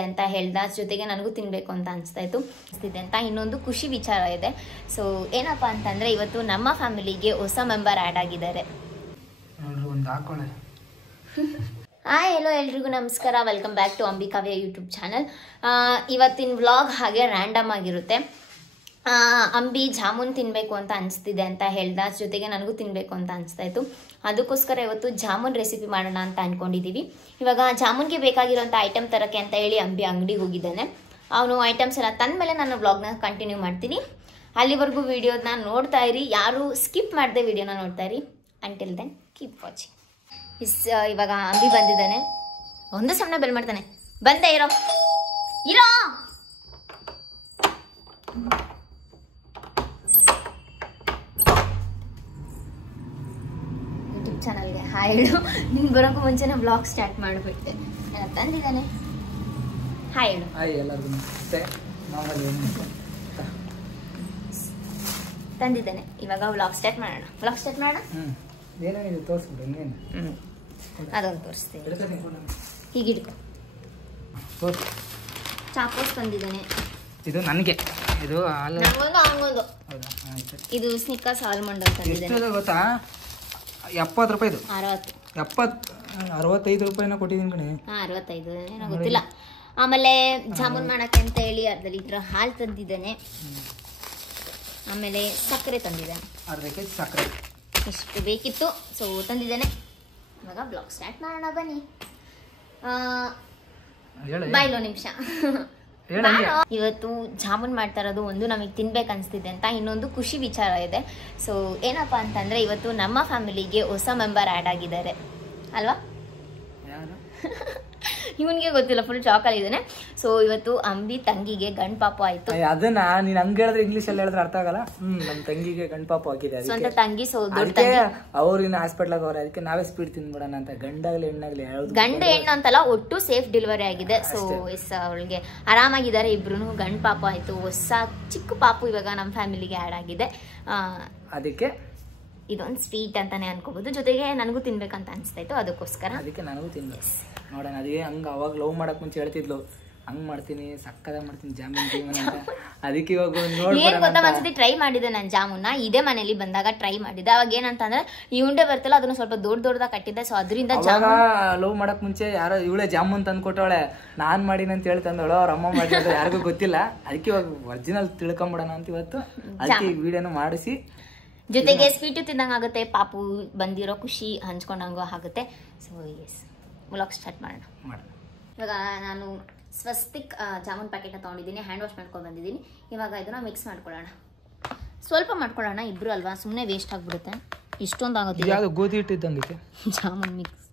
ಅಂತ ಹೇಳ್ದ. ಜೊತೆಗೆ ನನಗೂ ತಿನ್ನಬೇಕು ಅಂತ ಅನಿಸ್ತಾ ಇತ್ತು ಅಂತ. ಇನ್ನೊಂದು ಖುಷಿ ವಿಚಾರ ಇದೆ. ಸೊ ಏನಪ್ಪ ಅಂತಂದರೆ ಇವತ್ತು ನಮ್ಮ ಫ್ಯಾಮಿಲಿಗೆ ಹೊಸ ಮೆಂಬರ್ ಆ್ಯಡ್ ಆಗಿದ್ದಾರೆ. ಹಾಯ್ ಹೆಲೋ ಎಲ್ರಿಗೂ ನಮಸ್ಕಾರ, welcome back to Ambikavya YouTube channel. ಇವತ್ತಿನ ವ್ಲಾಗ್ ಹಾಗೆ ರ್ಯಾಂಡಮ್ ಆಗಿರುತ್ತೆ. ಅಂಬಿ ಜಾಮೂನ್ ತಿನ್ನಬೇಕು ಅಂತ ಅನಿಸ್ತಿದೆ ಅಂತ ಹೇಳ್ದ. ಜೊತೆಗೆ ನನಗೂ ತಿನ್ನಬೇಕು ಅಂತ ಅನಿಸ್ತಾ ಇತ್ತು. ಅದಕ್ಕೋಸ್ಕರ ಇವತ್ತು ಜಾಮೂನ್ ರೆಸಿಪಿ ಮಾಡೋಣ ಅಂತ ಅಂದ್ಕೊಂಡಿದ್ದೀವಿ. ಇವಾಗ ಜಾಮೂನ್ಗೆ ಬೇಕಾಗಿರೋಂಥ ಐಟಮ್ ತರೋಕ್ಕೆ ಅಂತ ಹೇಳಿ ಅಂಬಿ ಅಂಗಡಿಗೆ ಹೋಗಿದ್ದಾನೆ. ಅವನು ಐಟಮ್ಸ್ ಎಲ್ಲ ತಂದ ಮೇಲೆ ನಾನು ವ್ಲಾಗ್ನ ಕಂಟಿನ್ಯೂ ಮಾಡ್ತೀನಿ. ಅಲ್ಲಿವರೆಗೂ ವಿಡಿಯೋನ ನೋಡ್ತಾ ಇರಿ, ಯಾರು ಸ್ಕಿಪ್ ಮಾಡದೆ ವಿಡಿಯೋನ ನೋಡ್ತಾ ಇರಿ. Until then keep watching. ಇವಾಗ ಅಂಬಿ ಬಂದಿದ್ದಾನೆ. ಒಂದು ಸಮಯ ಬೆಲ್ ಮಾಡ್ತಾನೆ, ಬಂದೆ ಇರೋ ಇರೋ. ಯೂಟ್ಯೂಬ್ ಚಾನಲ್ಗೆ ಹಾಯ್ ಹೇಳು. ನಿನ್ ಬರೋಕ್ಕೂ ಮುಂಚೆನೇ ಬ್ಲಾಗ್ ಸ್ಟಾರ್ಟ್ ಮಾಡಿಬಿಟ್ಟೆ. ತಂದಿದ್ದಾನೆ, ಹಾಯ್ ಹೇಳು. ತಂದಿದ್ದಾನೆ. ಇವಾಗ ವ್ಲಾಗ್ ಸ್ಟಾರ್ಟ್ ಮಾಡೋಣ. ಅದೊಂದು ತೋರಿಸ್ತೀನಿ. ಹೀಗಿಡ್ಕೊ. ಚಾಕೋಸ್ ತಂದಿದ್ದಾನೆ. ಇದು ನನಗೆ, ಇದು ಹಂಗೊಂದು. ಇದು ಸ್ನಿಕ್ಕರ್ಸ್ ಆಲ್ಮಂಡ್ ಅಂತ ತಂದಿದ್ದಾನೆ. ಗೊತ್ತಾ, 70 ರೂಪಾಯಿ. 65 ರೂಪಾಯಿನ ಕೊಟ್ಟಿದ್ದೀನಿ ಕಣೆ. 65 ಏನೋ ಗೊತ್ತಿಲ್ಲ. ಆಮೇಲೆ ಜಾಮೂನ್ ಮಾಡಕ್ಕೆ ಅಂತ ಹೇಳಿ ಅರ್ಧ ಲೀಟ್ರ್ ಹಾಲು ತಂದಿದ್ದಾನೆ. ಆಮೇಲೆ ಸಕ್ಕರೆ ತಂದಿದ್ದಾನೆ, ಅರ್ಧ ಕೆಜಿ ಸಕ್ಕರೆ. ಇಷ್ಟು ಬೇಕಿತ್ತು, ಸೊ ತಂದಿದ್ದಾನೆ. ಇವಾಗ ಬ್ಲಾಗ್ ಸ್ಟಾರ್ಟ್ ಮಾಡೋಣ ಬನ್ನಿ. ಬಾಯ್ಲೋ ನಿಮಿಷ. ಇವತ್ತು ಜಾಮೂನ್ ಮಾಡ್ತಾ ಇರೋದು ಒಂದು ನಮಗೆ ತಿನ್ಬೇಕು ಅನಿಸ್ತಿದೆ ಅಂತ, ಇನ್ನೊಂದು ಖುಷಿ ವಿಚಾರ ಇದೆ. ಸೊ ಏನಪ್ಪ ಅಂತಂದರೆ ಇವತ್ತು ನಮ್ಮ ಫ್ಯಾಮಿಲಿಗೆ ಹೊಸ ಮೆಂಬರ್ ಆ್ಯಡ್ ಆಗಿದ್ದಾರೆ ಅಲ್ವಾ? ಇವನಿಗೆ ಗೊತ್ತಿಲ್ಲ, ಫುಲ್ ಶಾಕಲ್ಲಿ ಇದ್ದಾನೆ. ಸೊ ಇವತ್ತು ಅಂಬಿ ತಂಗಿಗೆ ಗಂಡು ಪಾಪು ಆಯ್ತು. ಅದನ್ನ ನೀನ್ ಹಂಗ ಹೇಳಿದ್ರೆ ಇಂಗ್ಲಿಷ್ ಅಲ್ಲಿ ಹೇಳಿದ್ರೆ ಅರ್ಥ ಆಗಲ್ಲ. ನಮ್ ತಂಗಿಗೆ ಗಂಡು ಪಾಪು ಆಗಿದೆ, ಸ್ವಂತ ತಂಗಿ. ಸೊ ದೊಡ್ಡ ತಂಗಿ ಅವ್ರಿನ ಹಾಸ್ಪಿಟ್ಲ್ ಅವ್ರೆ, ಅದಕ್ಕೆ ನಾವೇ ಸ್ಪೀಡ್ ತಿಂದ್ಬಿಡೋಣ ಅಂತ. ಗಂಡಾಗ್ಲಿ ಹೆಣ್ಣಾಗ್ಲಿ ಗಂಡು ಹೆಣ್ಣು ಅಂತಲ್ಲ, ಒಟ್ಟು ಸೇಫ್ ಡೆಲಿವರಿ ಆಗಿದೆ. ಸೊ ಅವಳಿಗೆ ಆರಾಮಾಗಿದ್ದಾರೆ ಇಬ್ರು. ಗಂಡು ಪಾಪು ಆಯ್ತು, ಹೊಸ ಚಿಕ್ಕ ಪಾಪು ಇವಾಗ ನಮ್ಮ ಫ್ಯಾಮಿಲಿಗೆ ಆ್ಯಡ್ ಆಗಿದೆ. ಅದಕ್ಕೆ ಇದೊಂದು ಸ್ವೀಟ್ ಅಂತಾನೆ ಅನ್ಕೋಬಹುದು. ಜೊತೆಗೆ ನನಗೂ ತಿನ್ಬೇಕಂತ ಅನಿಸ್ತಾ ಇತ್ತು, ಅದಕ್ಕೋಸ್ಕರ. ಅದಕ್ಕೆ ನನಗೂ ತಿನ್ಬೇಕು ನೋಡೋಣ. ಅದಕ್ಕೆ ಹಂಗ ಅವಾಗ ಲವ್ ಮಾಡಕ್ ಮುಂಚೆ ಹೇಳ್ತಿದ್ಲು, ಹಂಗ್ ಮಾಡ್ತೀನಿ, ಸಕ್ಕದ ಮಾಡ್ತೀನಿ ಜಾಮೂನ್ ಅಂತ. ಅದಕ್ಕೆ ಇವಾಗ ಏನ್ ಗೊತ್ತಾ, ಒಂದ್ಸತಿ ಟ್ರೈ ಮಾಡಿದೆ ನಾನು ಜಾಮೂನ್ನ. ಇದೇ ಮನೇಲಿ ಬಂದಾಗ ಟ್ರೈ ಮಾಡಿದ್ದೆ. ಅವಾಗ ಏನಂತಂದ್ರೆ ಈ ಉಂಡೆ ಬರ್ತಲ್ಲ, ಅದನ್ನ ಸ್ವಲ್ಪ ದೊಡ್ಡದಾಗಿ ಕಟ್ಟಿದ್ದೆ. ಸೊ ಅದರಿಂದ ಲವ್ ಮಾಡಕ್ ಮುಂಚೆ ಯಾರೋ ಇವಳೆ ಜಾಮೂನ್ ತಂದು ಕೊಟ್ಟವಳೆ, ನಾನ್ ಮಾಡಿನ ಅಂತ ಹೇಳಿ ತಂದವಳು. ಅವ್ರ ಅಮ್ಮ ಮಾಡಿದ್ರು, ಯಾರಿಗೂ ಗೊತ್ತಿಲ್ಲ. ಅದಕ್ಕೆ ಇವಾಗ ಒರಿಜಿನಲ್ ತಿಳ್ಕೊಂಬಿಡೋಣ ಅಂತ ಇವತ್ತು ಅದಕ್ಕೆ ವಿಡಿಯೋನ ಮಾಡಿಸಿ. ಜೊತೆಗೆ ಸ್ವೀಟು ತಿಂದಂಗೆ ಆಗುತ್ತೆ, ಪಾಪು ಬಂದಿರೋ ಖುಷಿ ಹಂಚ್ಕೊಂಡಂಗೂ ಆಗುತ್ತೆ. ಸೊ ಎಸ್, ವ್ಲಾಗ್ ಸ್ಟಾರ್ಟ್ ಮಾಡೋಣ. ಇವಾಗ ನಾನು ಸ್ವಸ್ತಿಕ್ ಜಾಮೂನ್ ಪ್ಯಾಕೆಟ್ನ ತೊಗೊಂಡಿದ್ದೀನಿ, ಹ್ಯಾಂಡ್ ವಾಶ್ ಮಾಡ್ಕೊಂಡು ಬಂದಿದ್ದೀನಿ. ಇವಾಗ ಇದನ್ನ ಮಿಕ್ಸ್ ಮಾಡ್ಕೊಳ್ಳೋಣ. ಸ್ವಲ್ಪ ಮಾಡ್ಕೊಳ್ಳೋಣ, ಇಬ್ರು ಅಲ್ವಾ, ಸುಮ್ಮನೆ ವೇಸ್ಟ್ ಆಗಿಬಿಡುತ್ತೆ. ಇಷ್ಟೊಂದು ಆಗುತ್ತೆ. ಯಾವುದು ಗೋಧಿ ಹಿಟ್ಟಿದ್ದಂಗೆ ಜಾಮೂನ್ ಮಿಕ್ಸ್,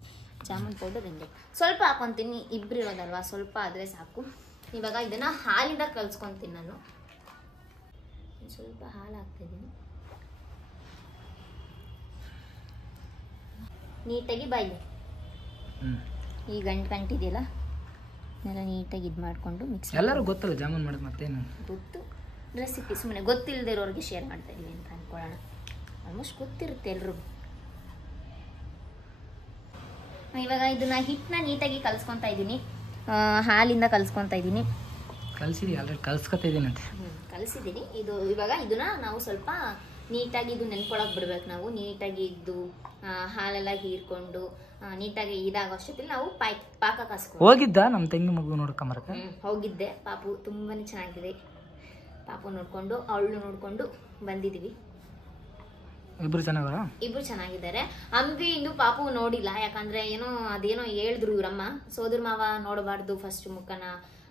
ಜಾಮೂನ್ ಪೌಡರ್ ಹಿಂಗೆ ಸ್ವಲ್ಪ ಹಾಕೊತೀನಿ. ಇಬ್ರು ಇರೋದಲ್ವಾ, ಸ್ವಲ್ಪ ಆದರೆ ಸಾಕು. ಇವಾಗ ಇದನ್ನು ಹಾಲಿಂದ ಕಲ್ಸ್ಕೊತೀನಿ ನಾನು. ಸ್ವಲ್ಪ ಹಾಲು ಹಾಕ್ತಿದ್ದೀನಿ. ನೀಟಾಗಿ ಬಾಯಿ ಈ ಗಂಟಿದೆಯಲ್ಲ ಎಲ್ಲ ನೀಟಾಗಿ ಇದು ಮಾಡಿಕೊಂಡು ಮಿಕ್ಸ್. ಎಲ್ಲರೂ ಗೊತ್ತಲ್ಲ ಜಾಮೂನ್ ಮಾಡೋದು, ಮತ್ತೇನು ಗೊತ್ತು ರೆಸಿಪಿ. ಸುಮ್ಮನೆ ಗೊತ್ತಿಲ್ಲದೆ ಇರೋರಿಗೆ ಶೇರ್ ಮಾಡ್ತಾ ಇದೀವಿ ಅಂತ ಅಂದ್ಕೊಳ್ಳೋಣ. ಆಲ್ಮೋಸ್ಟ್ ಗೊತ್ತಿರುತ್ತೆ ಎಲ್ರಿಗೂ. ಇವಾಗ ಇದನ್ನ ಹಿಟ್ಟನ್ನ ನೀಟಾಗಿ ಕಲಿಸ್ಕೊತಾ ಇದ್ದೀನಿ, ಹಾಲಿಂದ ಕಲಿಸ್ಕೊತಾ ಇದ್ದೀನಿ. ಕಲಿಸಿದಿ ಆಲ್ರೆಡಿ, ಕಲಿಸ್ಕೊತಾ ಇದ್ದೀನಿ ಅಂತ ಕಲಿಸಿದ್ದೀನಿ. ಇದು ಇವಾಗ ಇದನ್ನ ನಾವು ಸ್ವಲ್ಪ ನೀಟಾಗಿ ಇದು ನೆನ್ಕೊಳಕ್ ಬಿಡ್ಬೇಕು. ನಾವು ನೀಟಾಗಿ ಇದ್ದು ಹಾಲೆಲ್ಲ ಹೀರ್ಕೊಂಡು ನೀಟಾಗಿ ಇದಾಗೋ ಅಷ್ಟೊತ್ತಿಗೆ ನಾವು ಪಾಕ ಕಾಸ್ಕೊಂಡು ಹೋಗಿದ್ದ ನಮ್ಮ ತಂಗಿ ಮಗು ನೋಡ್ಕೊಂಬರಕ್ಕೆ. ಹೋಗಿದ್ದೆ. ಪಾಪು ತುಂಬಾನೇ ಚೆನ್ನಾಗಿದೆ. ಪಾಪು ನೋಡ್ಕೊಂಡು ಅವಳು ನೋಡ್ಕೊಂಡು ಬಂದಿದ್ದೀವಿ. ಇಬ್ರು ಚೆನ್ನಾಗಿದ್ದಾರೆ. ಅಂಬಿ ಇನ್ನು ಪಾಪು ನೋಡಿಲ್ಲ, ಯಾಕಂದ್ರೆ ಏನೋ ಅದೇನೋ ಹೇಳಿದ್ರು ಇವ್ರಮ್ಮ, ಸೋದರ ಮಾವ ನೋಡಬಾರ್ದು ಫಸ್ಟ್ ಮುಖನ,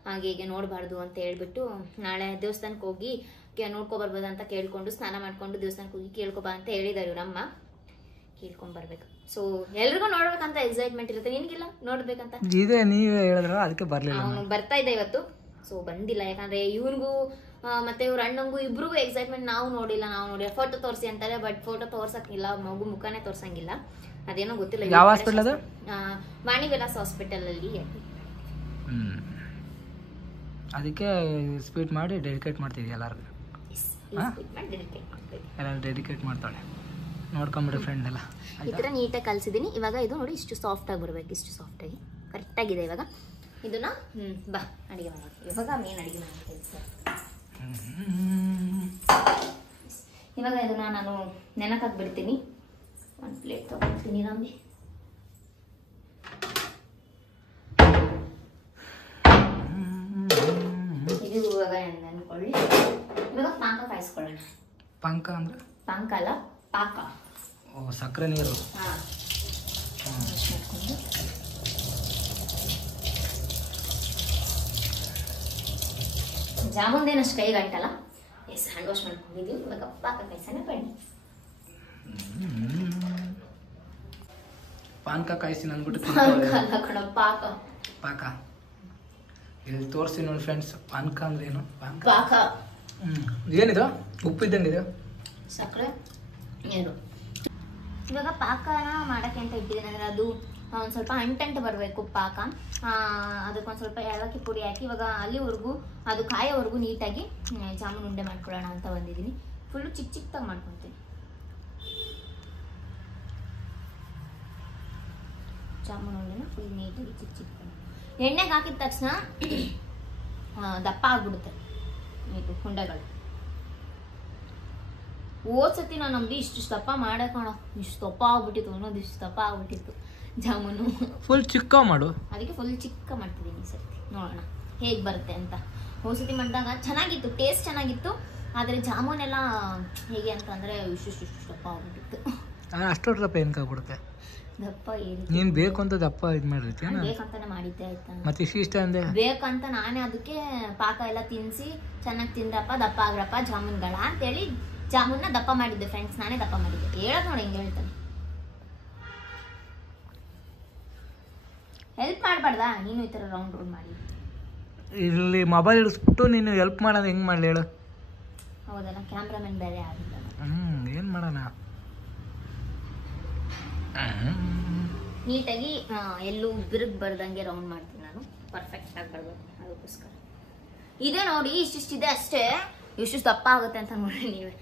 ಹಾಗೆ ನೋಡಬಾರ್ದು ಅಂತ ಹೇಳ್ಬಿಟ್ಟು ನಾಳೆ ದೇವಸ್ಥಾನಕ್ಕೆ ಹೋಗಿ ನೋಡ್ಕೊಬರ್ಬೋದು ಅಂತ ಕೇಳ್ಕೊಂಡು, ಸ್ನಾನ ಮಾಡ್ಕೊಂಡು ದೇವಸ್ಥಾನಕ್ಕೆ ಹೋಗಿ ಕೇಳ್ಕೊಬಾ ಅಂತ ಹೇಳಿದಾರೆ ಇವ್ರಮ್ಮ. ಕೇಳ್ಕೊಂಬರ್ಬೇಕು. ಸೊ ಎಲ್ರಿಗೂ ನೋಡ್ಬೇಕಂತ ಎಕ್ಸೈಟ್ಮೆಂಟ್ ಇರುತ್ತೆ. ನಿನ್ಗಿಲ್ಲ ನೋಡ್ಬೇಕಂತ? ಇದೆ, ನೀವೇ ಹೇಳಿದ್ರಲ್ಲ, ಅದಕ್ಕೆ ಬರ್ಲಿಲ್ಲ. ಅವನು ಬರ್ತಾ ಇದ್ದ ಇವತ್ತು, ಸೊ ಬಂದಿಲ್ಲ. ಯಾಕಂದ್ರೆ ಇವನಿಗೂ ಮತ್ತೆ ಇವ್ರ ಅಣ್ಣಂಗೂ ಇಬ್ರಿಗೂ ಎಕ್ಸೈಟ್ಮೆಂಟ್. ನಾವು ನೋಡಿಲ್ಲ ಫೋಟೋ ತೋರಿಸಿ ಅಂತಾರೆ, ಬಟ್ ಫೋಟೋ ತೋರ್ಸಕ್ಕಿಲ್ಲ, ಮಗು ಮುಖನೇ ತೋರ್ಸಂಗಿಲ್ಲ. ಅದೇನೋ ಗೊತ್ತಿಲ್ಲ. ಯಾವ ಹಾಸ್ಪಿಟಲ್ ಅದು? ವಾಣಿ ವಿಲಾಸ್ ಹಾಸ್ಪಿಟಲ್ ಅಲ್ಲಿ. ಅದಕ್ಕೆ ಸ್ವೀಟ್ ಮಾಡಿ ಡೆಡಿಕೇಟ್ ಮಾಡ್ತಿದ್ವಿ ಎಲ್ಲರಿಗೂ. ಎಲ್ಲರೂ ಡೆಡಿಕೇಟ್ ಮಾಡ್ತಾಳೆ. ನೋಡ್ಕೊಂಬಿಡಿ ಫ್ರೆಂಡ್ ಎಲ್ಲ. ಈ ಥರ ನೀಟಾಗಿ ಕಲಿಸಿದ್ದೀನಿ. ಇವಾಗ ಇದು ನೋಡಿ ಇಷ್ಟು ಸಾಫ್ಟಾಗಿ ಬರಬೇಕು, ಇಷ್ಟು ಸಾಫ್ಟಾಗಿ ಕರೆಕ್ಟಾಗಿದೆ. ಇವಾಗ ಇದನ್ನ ಬಾ ಅಡುಗೆ ಮಾಡೋದು. ಇವಾಗ ಮೇನ್ ಅಡುಗೆ ಮಾಡ್ತೀನಿ ಸರ್. ಇವಾಗ ಇದನ್ನ ನಾನು ನೆನಕಾಕ್ಬಿಡ್ತೀನಿ. ಒಂದು ಪ್ಲೇಟ್ ತೊಗೊಳ್ತೀನಿ ರಾಮಿ. ಇದು ಇವಾಗ ನೆನ್ಕೊಳ್ಳಿ. ಇವಾಗ ಪಾಕ ಕಾಯಿಸ್ಕೊಳ್ಳೋಣ. ಪಾಕ ಅಂದ್ರೆ ಪಾಕ ಅಲ್ಲ, ಪಾಕ. ಓ, ಸಕ್ಕರೆ ನೀರು. ಹಾಂ, ಮಾಡ್ಕೊಂಡು ಜಾಮೂನ್ದೇನು ಅಷ್ಟು ಕೈಗೆ ಅಂಟಲ್ಲ. ಎಸ್, ಹ್ಯಾಂಡ್ ವಾಶ್ ಮಾಡ್ಕೊಂಡಿದ್ದೀವಿ. ಇವಾಗ ಪಾಕ ಕಾಯಿಸೋಣ ಬನ್ನಿ. ಪಾನಕ ಕಾಯಿಸಿ ಅಂದ್ಬಿಟ್ಟು ಪಾಕ ಅಲ್ಲ ಕಣ, ಪಾಕ. ಪಾಕ ಇಲ್ಲಿ ತೋರಿಸಿ ನೋಡಿ ಫ್ರೆಂಡ್ಸ್. ಪಾನಕ ಅಂದ್ರೆ ಏನು? ಪಾಕ ಏನಿದು? ಉಪ್ಪಿದ್ದಂಗಿದೆ. ಸಕ್ಕರೆ ನೀರು. ಇವಾಗ ಪಾಕನ ಮಾಡೋಕ್ಕೆ ಅಂತ ಇಟ್ಟಿದ್ದೀನಿ ಅಂದರೆ ಅದು ಒಂದು ಸ್ವಲ್ಪ ಅಂಟಂಟು ಬರಬೇಕು ಪಾಕ. ಅದಕ್ಕೊಂದು ಸ್ವಲ್ಪ ಏಲಕ್ಕಿ ಪುಡಿ ಹಾಕಿ ಇವಾಗ ಅಲ್ಲಿವರೆಗೂ ಅದು ಕಾಯೋವರೆಗೂ ನೀಟಾಗಿ ಜಾಮೂನು ಉಂಡೆ ಮಾಡ್ಕೊಳ್ಳೋಣ ಅಂತ ಬಂದಿದ್ದೀನಿ. ಫುಲ್ಲು ಚಿಕ್ಕ ಚಿಕ್ಕದಾಗಿ ಮಾಡ್ಕೊತೀನಿ. ಜಾಮೂನು ಉಂಡೆನ ಫುಲ್ ನೀಟಾಗಿ ಚಿಕ್ಕ ಚಿಕ್ಕದಾಗಿ ಎಣ್ಣೆಗೆ ಹಾಕಿದ ತಕ್ಷಣ ದಪ್ಪ ಆಗ್ಬಿಡುತ್ತೆ ಇದು ಉಂಡೆಗಳು. ಓದ್ಸತಿ ನಾನು ನಮ್ದು ಇಷ್ಟು ದಪ್ಪ ಮಾಡಕೋಣ, ಇಷ್ಟು ದಪ್ಪ ಆಗ್ಬಿಟ್ಟಿತ್ತು, ಅನ್ನೋದು ಇಷ್ಟು ದಪ್ಪ ಆಗ್ಬಿಟ್ಟಿತ್ತು ಜಾಮೂನು. ಫುಲ್ ಚಿಕ್ಕ ಮಾಡು. ಅದಕ್ಕೆ ಫುಲ್ ಚಿಕ್ಕ ಮಾಡ್ತಿದ್ದೀನಿ ಈ ಸರ್ತಿ. ನೋಡೋಣ ಹೇಗೆ ಬರುತ್ತೆ ಅಂತ. ಹೋದ್ಸತಿ ಮಾಡಿದಾಗ ಚೆನ್ನಾಗಿತ್ತು, ಟೇಸ್ಟ್ ಚೆನ್ನಾಗಿತ್ತು. ಆದರೆ ಜಾಮೂನೆಲ್ಲ ಹೇಗೆ ಅಂತಂದರೆ ಇಷ್ಟು ದಪ್ಪ ಆಗ್ಬಿಟ್ಟಿತ್ತು. ಅಷ್ಟೊಟ್ಟು ದಪ್ಪ ಏನಕ್ಕಾಗ್ಬಿಡುತ್ತೆ? ದಪ್ಪ ಏರಿ ನೀನು ಬೇಕು ಅಂತ ದಪ್ಪ ಇದು ಮಾಡಿರ್ತೀಯ. ಬೇಕಂತಾನೆ ಮಾಡಿದ್ದೆ ಆಯ್ತಾ. ಮತ್ತೆ ಇಷ್ಟ ಅಂದೆ ಬೇಕಂತ ನಾನೇ ಅದಕ್ಕೆ ಪಾಕ ಎಲ್ಲ ತಿನ್ನಿಸಿ ಚೆನ್ನಾಗಿ ತಿಂದ್ರಪ್ಪ ದಪ್ಪ ಆಗ್ರಪ್ಪ ಜಾಮೂನ್ಗಳ ಅಂತೇಳಿ ಜಾಮೂನ್ನ ದಪ್ಪ ಮಾಡಿದ್ದೆ ಫ್ರೆಂಡ್ಸ್. ನಾನೇ ದಪ್ಪ ಮಾಡಿದ್ದೆ. ಹೇಳೋದು ನೋಡಿ ಹಿಂಗೆ ಹೇಳ್ತಾನೆ. ಹೆಲ್ಪ್ ಮಾಡಬಾರ್ದಾ ನೀನು ಈ ಥರ ರೌಂಡ್ ಮಾಡಿ? ಇಲ್ಲಿ ಮೊಬೈಲ್ ಇಡಿಸ್ಬಿಟ್ಟು ನೀನು ಹೆಲ್ಪ್ ಮಾಡೋದು ಹೆಂಗೆ ಮಾಡಲಿ ಹೇಳು? ಹೌದಲ್ಲ, ಕ್ಯಾಮ್ರಾಮನ್ ಬೇರೆ ಆಗಿಲ್ಲ. ಏನು ಮಾಡೋಣ? ನೀಟಾಗಿ ಎಲ್ಲೂ ಬಿರುಗ್ ಬರ್ದಂಗೆ ರೌಂಡ್ ಮಾಡ್ತೀನಿ ನಾನು. ಪರ್ಫೆಕ್ಟ್ ಆಗಿ ಬರ್ಬೇಕು ಅದಕ್ಕೋಸ್ಕರ. ಇದೇ ನೋಡಿ ಇಷ್ಟಿಷ್ಟಿದೆ ಅಷ್ಟೇ. ಇಷ್ಟು ದಪ್ಪ ಆಗುತ್ತೆ ಅಂತ ನೋಡಿ ನೀವೇ.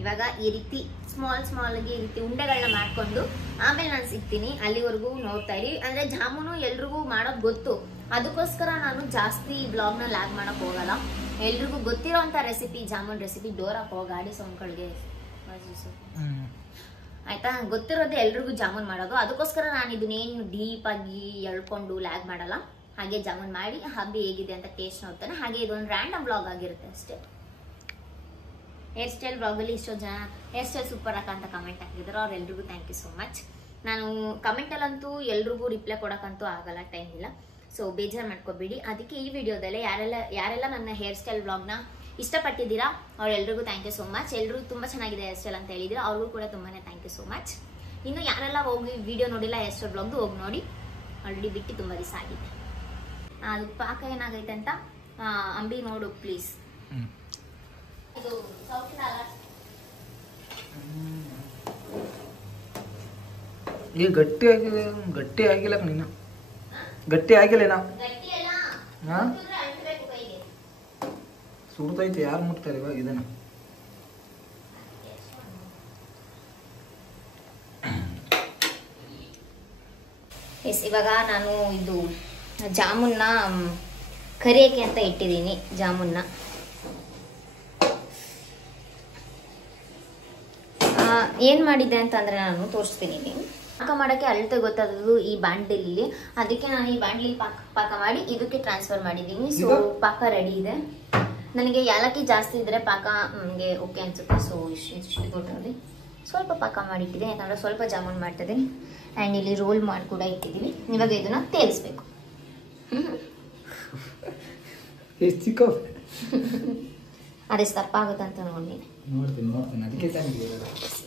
ಇವಾಗ ಈ ರೀತಿ ಸ್ಮಾಲ್ಗೆ ಈ ರೀತಿ ಉಂಡೆಗಳನ್ನ ಮಾಡ್ಕೊಂಡು ಆಮೇಲೆ ನಾನು ಸಿಗ್ತೀನಿ. ಅಲ್ಲಿವರೆಗೂ ನೋಡ್ತಾ ಇರಿ. ಅಂದರೆ ಜಾಮೂನು ಎಲ್ರಿಗೂ ಮಾಡೋದು ಗೊತ್ತು, ಅದಕ್ಕೋಸ್ಕರ ನಾನು ಜಾಸ್ತಿ ಬ್ಲಾಗ್ನ ಲ್ಯಾಗ್ ಮಾಡೋಕೆ ಹೋಗಲ್ಲ. ಎಲ್ರಿಗೂ ಗೊತ್ತಿರೋಂಥ ರೆಸಿಪಿ, ಜಾಮೂನ್ ರೆಸಿಪಿ. ಡೋರಾಕೋ ಗಾಡಿ ಸೌಂಡ್ಗಳಿಗೆ ಆಯ್ತಾ, ಗೊತ್ತಿರೋದೇ ಎಲ್ರಿಗೂ ಜಾಮೂನ್ ಮಾಡೋದು. ಅದಕ್ಕೋಸ್ಕರ ನಾನು ಇದನ್ನೇನು ಡೀಪಾಗಿ ಎಳ್ಕೊಂಡು ಲ್ಯಾಗ್ ಮಾಡಲ್ಲ. ಹಾಗೆ ಜಾಮೂನ್ ಮಾಡಿ ಹಾಗೆ ಹೇಗಿದೆ ಅಂತ ಟೇಸ್ಟ್ ನೋಡ್ತಾನೆ. ಹಾಗೆ ಇದೊಂದು ರ್ಯಾಂಡಮ್ ಬ್ಲಾಗ್ ಆಗಿರುತ್ತೆ ಅಷ್ಟೇ. ಹೇರ್ ಸ್ಟೈಲ್ ಬ್ಲಾಗಲ್ಲಿ ಇಷ್ಟೊಂದು ಜನ ಹೇರ್ ಸ್ಟೈಲ್ ಸೂಪರ್ ಅಂತ ಕಮೆಂಟ್ ಹಾಕಿದ್ರು. ಅವ್ರೆಲ್ರಿಗೂ ಥ್ಯಾಂಕ್ ಯು ಸೋ ಮಚ್. ನಾನು ಕಮೆಂಟಲ್ಲಂತೂ ಎಲ್ರಿಗೂ ರಿಪ್ಲೈ ಕೊಡೋಕ್ಕಂತೂ ಆಗಲ್ಲ, ಟೈಮ್ ಇಲ್ಲ. ಸೊ ಬೇಜಾರು ಮಾಡ್ಕೋಬೇಡಿ. ಅದಕ್ಕೆ ಈ ವಿಡಿಯೋದಲ್ಲೇ ಯಾರೆಲ್ಲ ನನ್ನ ಹೇರ್ ಸ್ಟೈಲ್ ಬ್ಲಾಗ್ನ ಇಷ್ಟಪಟ್ಟಿದ್ದೀರಾ ಅವರೆಲ್ರಿಗೂ ಥ್ಯಾಂಕ್ ಯು ಸೋ ಮಚ್. ಎಲ್ಲರೂ ತುಂಬ ಚೆನ್ನಾಗಿದೆ ಹೇರ್ ಸ್ಟೈಲ್ ಅಂತ ಹೇಳಿದ್ರು, ಅವ್ರಿಗೂ ಕೂಡ ತುಂಬಾ ಥ್ಯಾಂಕ್ ಯು ಸೋ ಮಚ್. ಇನ್ನು ಯಾರೆಲ್ಲ ಹೋಗಿ ವಿಡಿಯೋ ನೋಡಿಲ್ಲ ಹೇರ್ ಸ್ಟೈಲ್ ಬ್ಲಾಗ್ದು ಹೋಗಿ ನೋಡಿ. ಆಲ್ರೆಡಿ ಬಿಟ್ಟು ತುಂಬ ದಿವಸ ಆಗಿದೆ. ಅದು ಪಾಕ ಏನಾಗೈತೆ ಅಂತ ಅಂಬಿ ನೋಡು ಪ್ಲೀಸ್. ಇದು ಈಗ ಗಟ್ಟಿ ಆಗಿಲ್ಲ ನೀನು. ಗಟ್ಟಿ ಆಗಿಲ್ಲ ಸುಡ್ತೈತೆ. ಯಾರು ಮುಟ್ತಾರೆ ಇವಾಗ ಇದನ್ನ? ಎಸ್, ಇವಾಗ ನಾನು ಇದು ಜಾಮೂನ್ನ ಕರಿಯೋಕ್ಕೆ ಅಂತ ಇಟ್ಟಿದ್ದೀನಿ. ಜಾಮೂನ್ನ ಏನು ಮಾಡಿದ್ದೆ ಅಂತಂದರೆ ನಾನು ತೋರಿಸ್ತೀನಿ. ಪಾಕ ಮಾಡೋಕ್ಕೆ ಅಳತೆ ಗೊತ್ತಾದದ್ದು ಈ ಬಾಂಡ್ಲಿಲಿ. ಅದಕ್ಕೆ ನಾನು ಈ ಬಾಂಡ್ಲಿ ಪಾಕ ಮಾಡಿ ಇದಕ್ಕೆ ಟ್ರಾನ್ಸ್ಫರ್ ಮಾಡಿದ್ದೀನಿ. ಸೊ ಪಾಕ ರೆಡಿ ಇದೆ. ನನಗೆ ಏಲಕ್ಕಿ ಜಾಸ್ತಿ ಇದ್ದರೆ ಪಾಕ ನನಗೆ ಓಕೆ ಅನಿಸುತ್ತೆ. ಸೊ ಇಷ್ಟು ಕೊಟ್ಟಲ್ಲಿ ಸ್ವಲ್ಪ ಪಾಕ ಮಾಡಿಟ್ಟಿದ್ದೀನಿ, ಯಾಕಂದರೆ ಸ್ವಲ್ಪ ಜಾಮೂನ್ ಮಾಡ್ತಿದ್ದೀನಿ. ಆ್ಯಂಡ್ ಇಲ್ಲಿ ರೋಲ್ ಮಾಡಿ ಕೂಡ ಇಟ್ಟಿದ್ದೀನಿ. ಇವಾಗ ಇದನ್ನು ತೇರಿಸ್ಬೇಕು. ಅದೇ ದಪ್ಪ ಆಗುತ್ತೆ ಅಂತ ನೋಡಿ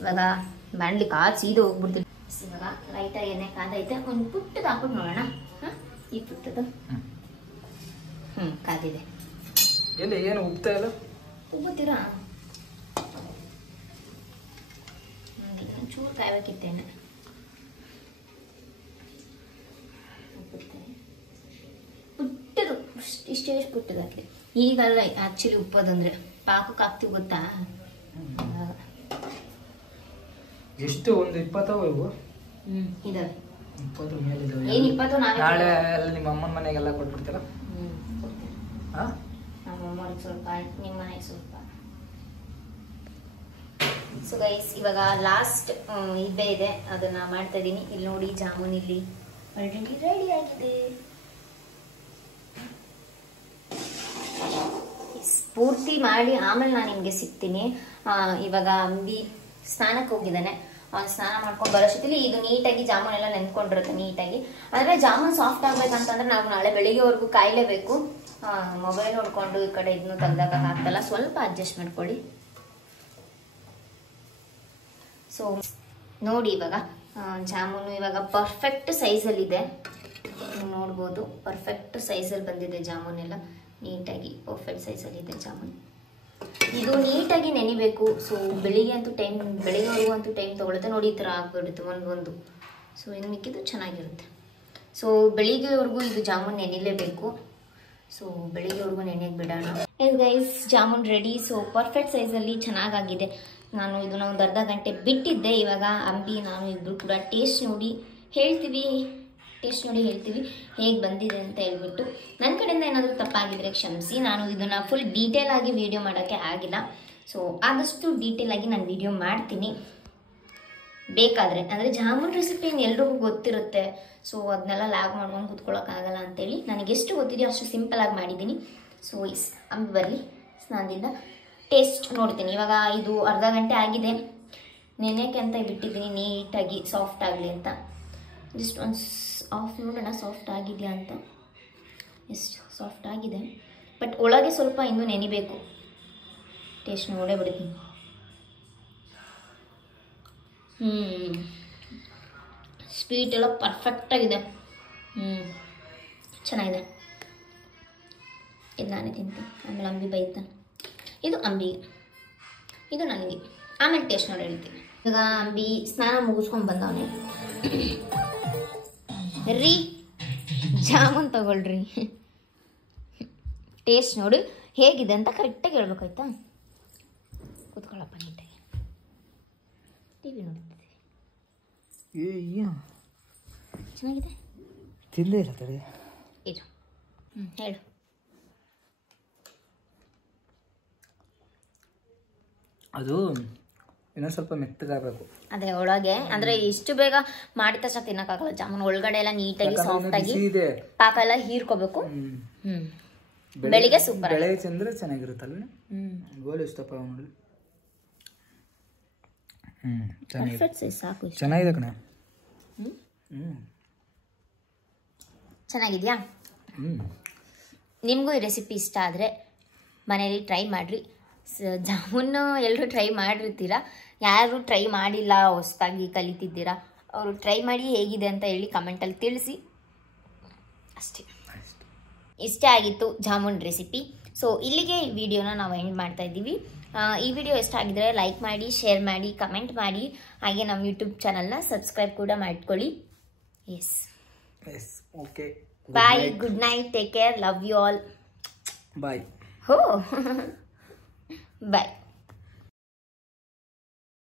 ಇವಾಗ ಬಾಂಡ್ಲಿ ಕಾದು ಸೀದಾ ಹೋಗ್ಬಿಡ್ತೀನಿ. ಇವಾಗ ಲೈಟಾಗಿ ಎಣ್ಣೆ ಕಾದೈತೆ. ಒಂದು ಪುಟ್ಟದು ಹಾಕ್ಬಿಟ್ಟು ನೋಡೋಣ. ಈ ಪುಟ್ಟದು ಕಾದಿದೆ. ಏನು ಉಪ್ತಾ ಇಲ್ಲ? ಉಬ್ಬುತ್ತೀರಾ? ಚೂರು ಕಾಯಬೇಕಿತ್ತೇನೆ. ಪುಟ್ಟದು ಇಷ್ಟೇ ಪುಟ್ಟದು ಹಾಕಿ. ಈಗಲ್ಲ ಆ್ಯಕ್ಚುಲಿ ಉಪ್ಪದಂದ್ರೆ ಪಾಕಕ್ಕೆ ಹಾಕ್ತೀವಿ ಗೊತ್ತಾ? ಎಷ್ಟು ಒಂದು 20 ಇವು ಇದಾವೆ. 20 ಮೇಲಿದ್ದಾವೆ. ಏನು 20 ನಾವೇ ನಾಳೆ ಎಲ್ಲ ನಿಮ್ಮ ಅಮ್ಮನ ಮನೆಗೆಲ್ಲ ಕೊಟ್ಬಿಡ್ತೀರಾ? ಕೊಡ್ತೀನಿ. ಹಾಂ, ನಮ್ಮ ಅಮ್ಮನಿಗೆ ಸ್ವಲ್ಪ, ನಿಮ್ಮ ಮನೆಗೆ ಸ್ವಲ್ಪ. ಸೊ ಗೈಸ್, ಇವಾಗ ಲಾಸ್ಟ್ ಇದೇ ಇದೆ, ಅದನ್ನ ಮಾಡ್ತಾ ಇದ್ದೀನಿ. ಇಲ್ಲಿ ನೋಡಿ, ಜಾಮೂನ್ ಇಲ್ಲಿ ಆಲ್ರೆಡಿ ರೆಡಿ ಆಗಿದೆ. ಪೂರ್ತಿ ಮಾಡಿ ಆಮೇಲೆ ನಾನು ನಿಮಗೆ ಸಿಗ್ತೀನಿ. ಇವಾಗ ಅಂಬಿ ಸ್ನಾನಕ್ಕೆ ಹೋಗಿದ್ದಾನೆ. ಸ್ನಾನ ಮಾಡ್ಕೊಂಡು ಬರೋಷ್ಟೊತ್ತಿಲಿ ಇದು ನೀಟಾಗಿ ಜಾಮೂನ್ ಎಲ್ಲ ನೆನ್ಕೊಂಡಿರುತ್ತೆ ನೀಟಾಗಿ. ಆದರೆ ಜಾಮೂನ್ ಸಾಫ್ಟ್ ಆಗ್ಬೇಕಂತಂದ್ರೆ ನಾವು ನಾಳೆ ಬೆಳಿಗ್ಗೆವರೆಗೂ ಕಾಯಲೇಬೇಕು. ಮೊಬೈಲ್ ನೋಡ್ಕೊಂಡು ಈ ಕಡೆ ಇದನ್ನು ತೆಗ್ದಾಕಾಗ್ತಲ್ಲ, ಸ್ವಲ್ಪ ಅಡ್ಜಸ್ಟ್ ಮಾಡ್ಕೊಳ್ಳಿ. ಸೊ ನೋಡಿ, ಇವಾಗ ಜಾಮೂನು ಇವಾಗ ಪರ್ಫೆಕ್ಟ್ ಸೈಜಲ್ಲಿದೆ, ನೋಡ್ಬೋದು. ಪರ್ಫೆಕ್ಟ್ ಸೈಜಲ್ಲಿ ಬಂದಿದೆ ಜಾಮೂನೆಲ್ಲ, ನೀಟಾಗಿ ಪರ್ಫೆಕ್ಟ್ ಸೈಜಲ್ಲಿದೆ ಜಾಮೂನು. ಇದು ನೀಟಾಗಿ ನೆನಿಬೇಕು. ಸೊ ಬೆಳಿಗ್ಗೆವರೆಗೂ ಅಂತೂ ಟೈಮ್ ತೊಗೊಳುತ್ತೆ. ನೋಡಿ, ಈ ಥರ ಆಗ್ಬಿಡುತ್ತೆ ಒಂದು. ಸೊ ಇನ್ನು ಮಿಕ್ಕಿದ್ದು ಚೆನ್ನಾಗಿರುತ್ತೆ. ಸೊ ಬೆಳಿಗ್ಗೆವರೆಗೂ ಇದು ಜಾಮೂನ್ ನೆನಿಲೇಬೇಕು. ಸೊ ಬೆಳಿಗ್ಗೆವರೆಗೂ ನೆನೆಗೆ ಬಿಡೋಣ. ಇದು guys, jamun ready. So perfect ಸೈಜಲ್ಲಿ ಚೆನ್ನಾಗಾಗಿದೆ. ನಾನು ಇದನ್ನ ಒಂದು ಅರ್ಧ ಗಂಟೆ ಬಿಟ್ಟಿದ್ದೆ. ಇವಾಗ ಅಂಬಿ ನಾನು ಇಬ್ಬರು ಕೂಡ ಟೇಸ್ಟ್ ನೋಡಿ ಹೇಳ್ತೀವಿ ಹೇಗೆ ಬಂದಿದೆ ಅಂತ ಹೇಳ್ಬಿಟ್ಟು. ನನ್ನ ಕಡೆಯಿಂದ ಏನಾದರೂ ತಪ್ಪಾಗಿದ್ರೆ ಕ್ಷಮಿಸಿ. ನಾನು ಇದನ್ನು ಫುಲ್ ಡೀಟೇಲ್ ಆಗಿ ವಿಡಿಯೋ ಮಾಡೋಕ್ಕೆ ಆಗಿಲ್ಲ. ಸೊ ಆದಷ್ಟು ಡೀಟೇಲ್ ಆಗಿ ನಾನು ವಿಡಿಯೋ ಮಾಡ್ತೀನಿ ಬೇಕಾದರೆ. ಅಂದರೆ ಜಾಮೂನ್ ರೆಸಿಪಿ ಎಲ್ರಿಗೂ ಗೊತ್ತಿರುತ್ತೆ. ಸೊ ಅದನ್ನೆಲ್ಲ ಲ್ಯಾಗ್ ಮಾಡ್ಕೊಂಡು ಕೂತ್ಕೊಳ್ಳೋಕ್ಕಾಗಲ್ಲ ಅಂತೇಳಿ ನನಗೆಷ್ಟು ಗೊತ್ತಿದೆಯೋ ಅಷ್ಟು ಸಿಂಪಲಾಗಿ ಮಾಡಿದ್ದೀನಿ. ಸೊ ಅಂಬಿ ಬರಲಿ, ಸ್ನಾನದಿಂದ ಟೇಸ್ಟ್ ನೋಡ್ತೀನಿ. ಇವಾಗ ಇದು ಅರ್ಧ ಗಂಟೆ ಆಗಿದೆ, ನೆನೆಯಕ್ಕೆ ಅಂತ ಬಿಟ್ಟಿದ್ದೀನಿ ನೀಟಾಗಿ ಸಾಫ್ಟ್ ಆಗಲಿ ಅಂತ. ಜಸ್ಟ್ ಒಂದು ಆಫ್ ನೋಡೋಣ ಸಾಫ್ಟ್ ಆಗಿದೆಯಾ ಅಂತ. ಎಷ್ಟು ಸಾಫ್ಟ್ ಆಗಿದೆ, ಬಟ್ ಒಳಗೆ ಸ್ವಲ್ಪ ಇನ್ನೂ ನೆನಿಬೇಕು. ಟೇಸ್ಟ್ ನೋಡೇ ಬಿಡ್ತೀನಿ. ಸ್ವೀಟ್ ಎಲ್ಲ ಪರ್ಫೆಕ್ಟಾಗಿದೆ. ಚೆನ್ನಾಗಿದೆ. ಇದು ನಾನೇ ತಿಂತೀನಿ, ಆಮೇಲೆ ಅಂಬಿ ಬೈತಾನೆ. ಇದು ಅಂಬಿಗೆ, ಇದು ನನಗೆ. ಆಮೇಲೆ ಟೇಸ್ಟ್ ನೋಡಿ ಹೇಳ್ತೀನಿ. ಈಗ ಅಂಬಿ ಸ್ನಾನ ಮುಗಿಸ್ಕೊಂಡು ಬಂದವನೇ. ರೀ ಜಾಮೂನ್ ತಗೊಳ್ರಿ, ಟೇಸ್ಟ್ ನೋಡಿ ಹೇಗಿದೆ ಅಂತ ಕರೆಕ್ಟಾಗಿ ಹೇಳ್ಬೇಕಾಯ್ತಾ. ಕೂತ್ಕೊಳ್ಳಪ್ಪ ನೀಟಾಗಿ, ಟಿ ವಿ ನೋಡ್ತಿದ್ದೆ. ಚೆನ್ನಾಗಿದೆ. ತಿಂದೇ ಇಲ್ಲ ತಡಿ. ಇದು ಹೇಳು. ಅದು ಇನ್ನೊಂದು ಸ್ವಲ್ಪ ಮೆತ್ತಗಾಗಬೇಕು. ಅದೇ ಒಳಗೆ ಅಂದ್ರೆ ಇಷ್ಟು ಬೇಗ ಮಾಡಿದ ತಕ್ಷಣ ತಿನ್ನಕ್ಕಾಗಲ್ಲ. ಜಾಮೂನ್ ಒಳಗಡೆ ಎಲ್ಲ ನೀಟಾಗಿ ಸಾಫ್ಟ್ ಆಗಿ ಪಾಕ ಎಲ್ಲ ಹೀರ್ಕೋಬೇಕು. ಬೆಳಿಗ್ಗೆ ಸೂಪರ್. ಬೆಳಗ್ಗೆ ತಿಂದ್ರೆ ಚೆನ್ನಾಗಿರುತ್ತಲ್ಲ. ಗೋಲಿ ಇಷ್ಟಪ್ಪ ನೋಡಿ. ಸಾಕು. ಚೆನ್ನಾಗಿದೆ ಕಣ. ಚೆನ್ನಾಗಿದ್ಯಾ? ನಿಮಗೂ ಈ ರೆಸಿಪಿ ಇಷ್ಟ ಆದರೆ ಮನೇಲಿ ಟ್ರೈ ಮಾಡಿರಿ. ಜಾಮೂನು ಎಲ್ಲರೂ ಟ್ರೈ ಮಾಡಿರ್ತೀರ. ಯಾರು ಟ್ರೈ ಮಾಡಿಲ್ಲ, ಹೊಸದಾಗಿ ಕಲಿತಿದ್ದೀರಾ, ಅವರು ಟ್ರೈ ಮಾಡಿ ಹೇಗಿದೆ ಅಂತ ಹೇಳಿ ಕಮೆಂಟಲ್ಲಿ ತಿಳಿಸಿ. ಅಷ್ಟೇ. ಇಷ್ಟೇ ಆಗಿತ್ತು ಜಾಮೂನ್ ರೆಸಿಪಿ. ಸೊ ಇಲ್ಲಿಗೆ ಈ ವಿಡಿಯೋನ ನಾವು ಎಂಡ್ ಮಾಡ್ತಾ ಇದ್ದೀವಿ. ಈ ವಿಡಿಯೋ ಇಷ್ಟ ಆಗಿದ್ರೆ ಲೈಕ್ ಮಾಡಿ, ಶೇರ್ ಮಾಡಿ, ಕಮೆಂಟ್ ಮಾಡಿ. ಹಾಗೆ ನಮ್ಮ ಯೂಟ್ಯೂಬ್ ಚಾನಲ್ನ ಸಬ್ಸ್ಕ್ರೈಬ್ ಕೂಡ ಮಾಡ್ಕೊಳ್ಳಿ. Yes okay, bye, good night, take care, love you all. Bye. ಹೋ ಬಾಯ್.